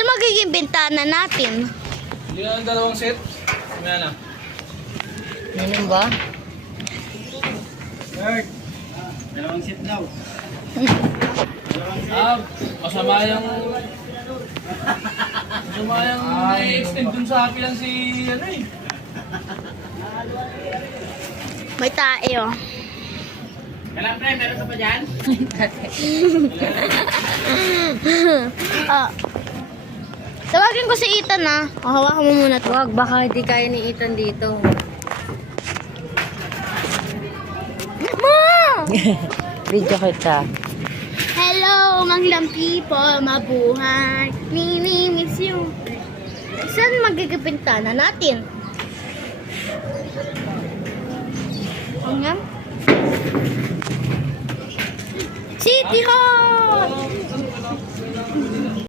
Saan magiging bintana natin? Hindi na ang dalawang set. May na. Ganun ba? Dalawang seat daw. Masama yung... Masama yung na-extend dun sa akin lang si... Ano eh. May tae, oh. Kailan pre, meron ka pa dyan? Ah. Tawagin ko si Ethan, ah. Oh, hawakan mo muna to. Wag, baka hindi kaya ni Ethan dito. Ma! Video kita. Hello, Manglang people, mabuhay. Mini miss you. Saan magiging bintana natin? Ang City Hall!